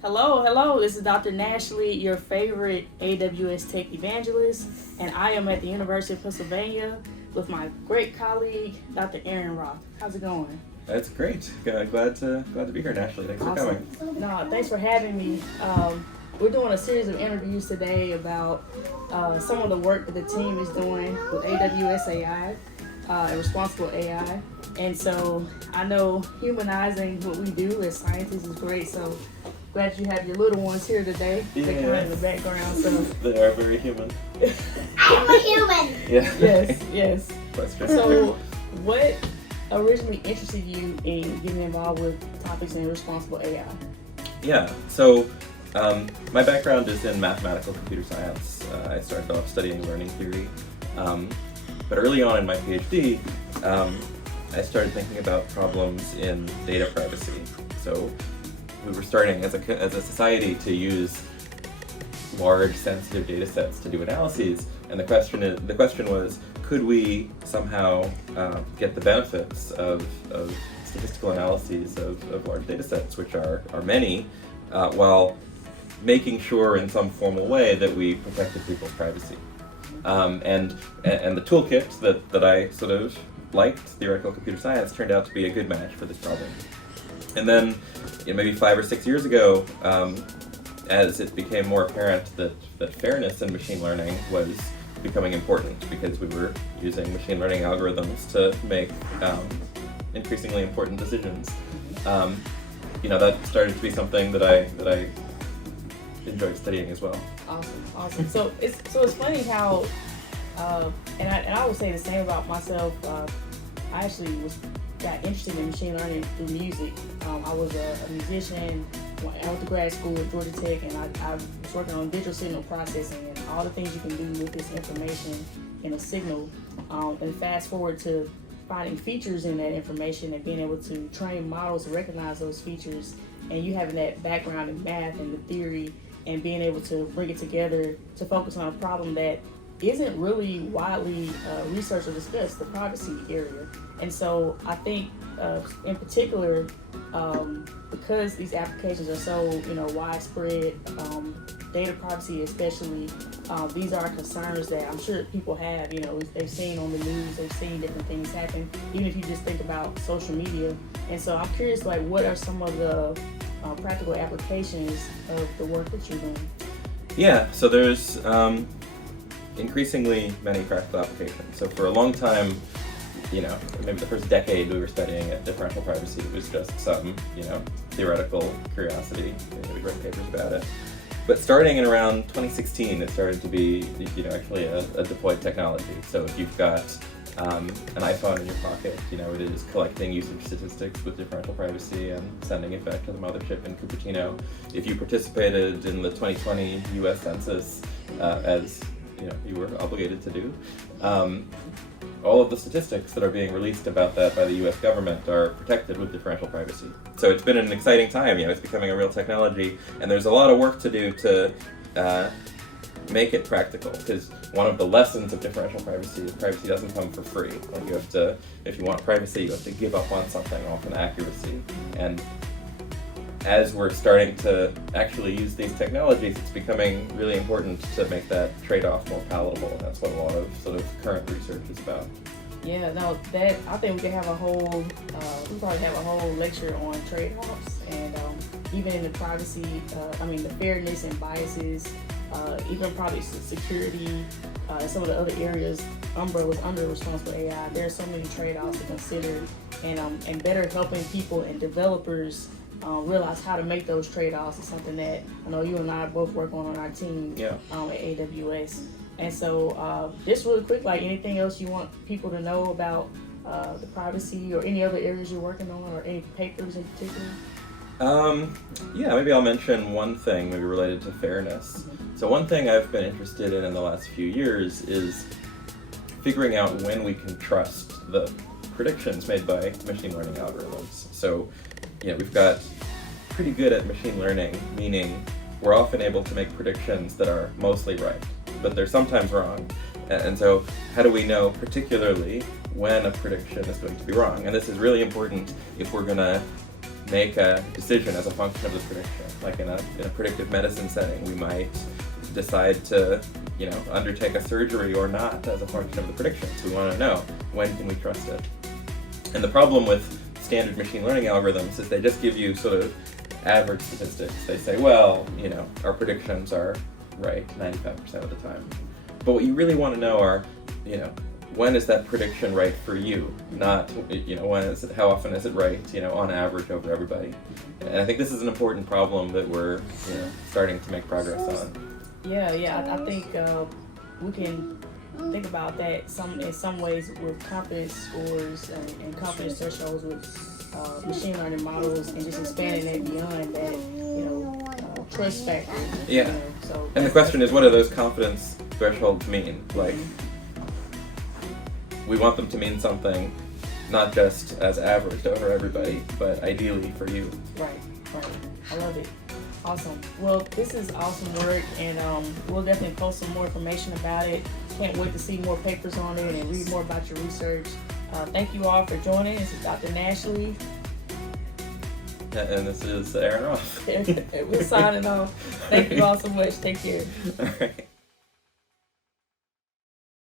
Hello. This is Dr. Nashley, your favorite AWS tech evangelist, and I am at the University of Pennsylvania with my great colleague, Dr. Aaron Roth. How's it going? That's great. Glad to be here, Ashley. Thanks for coming. No, thanks for having me. We're doing a series of interviews today about some of the work that the team is doing with AWS AI and responsible AI. And so I know humanizing what we do as scientists is great. So glad you have your little ones here today. Yeah. They're kind of in the background. So They are very human. I'm a human. Yeah. Yes. So what originally interested you in getting involved with topics in responsible AI? Yeah. So my background is in mathematical computer science. I started off studying learning theory, but early on in my PhD, I started thinking about problems in data privacy. So we were starting as a society to use large sensitive data sets to do analyses, and the question was, could we somehow get the benefits of statistical analyses of large data sets, which are many, while making sure in some formal way that we protected people's privacy. And the toolkit that I sort of liked, theoretical computer science, turned out to be a good match for this problem. And then, maybe 5 or 6 years ago, as it became more apparent that fairness in machine learning was becoming important because we were using machine learning algorithms to make increasingly important decisions, that started to be something that I enjoyed studying as well. Awesome. So it's funny how, and I would say the same about myself. I actually got interested in machine learning through music. I was a musician. I went to grad school at Georgia Tech, and I was working on digital signal processing and all the things you can do with this information in a signal. And fast forward to finding features in that information and being able to train models to recognize those features, and you having that background in math and the theory and being able to bring it together to focus on a problem that isn't really widely researched or discussed, the privacy area. And so I think in particular, because these applications are so widespread, data privacy especially, these are concerns that I'm sure people have. They've seen on the news, they've seen different things happen, even if you just think about social media. And so I'm curious, what are some of the practical applications of the work that you're doing? Yeah, so there's increasingly many practical applications. So for a long time, maybe the first decade we were studying at differential privacy was just some, theoretical curiosity. We wrote papers about it. But starting in around 2016, it started to be, actually a deployed technology. So if you've got an iPhone in your pocket, it is collecting usage statistics with differential privacy and sending it back to the mothership in Cupertino. If you participated in the 2020 U.S. Census, as you were obligated to do, all of the statistics that are being released about that by the U.S. government are protected with differential privacy. So it's been an exciting time. It's becoming a real technology, and there's a lot of work to do to make it practical, because one of the lessons of differential privacy is privacy doesn't come for free. You have to, if you want privacy, you have to give up on something, often accuracy. And as we're starting to actually use these technologies, it's becoming really important to make that trade-off more palatable. That's what a lot of sort of current research is about. Yeah, no, that I think we could have a whole, we probably have a whole lecture on trade-offs, and even in the privacy, the fairness and biases, even probably security, some of the other areas, umbrellas under responsible AI. There are so many trade-offs to consider, and better helping people and developers realize how to make those trade-offs is something that I know you and I both work on our team at AWS. And so just really quick, anything else you want people to know about the privacy or any other areas you're working on or any papers in particular? Maybe I'll mention one thing maybe related to fairness. So one thing I've been interested in the last few years is figuring out when we can trust the predictions made by machine learning algorithms. So, we've got pretty good at machine learning, meaning we're often able to make predictions that are mostly right, but they're sometimes wrong. And so how do we know particularly when a prediction is going to be wrong? And this is really important if we're going to make a decision as a function of the prediction. Like in a predictive medicine setting, we might decide to, undertake a surgery or not as a function of the predictions. We want to know, when can we trust it? And the problem with standard machine learning algorithms is they just give you sort of average statistics. They say, well, our predictions are right 95% of the time. But what you really want to know are, when is that prediction right for you? Not, how often is it right, on average over everybody? And I think this is an important problem that we're, starting to make progress on. Yeah. I think we can think about that in some ways with confidence scores and confidence thresholds with machine learning models, and just expanding that beyond that, trust factor. Yeah. And the question is, what do those confidence thresholds mean? Like, we want them to mean something, not just as averaged over everybody, but ideally for you. Right. I love it. Awesome. Well, this is awesome work, and we'll definitely post some more information about it. Can't wait to see more papers on it and read more about your research. Thank you all for joining. This is Dr. Nashley. And this is Aaron Roth. We're signing off. Thank you all so much. Take care. All right.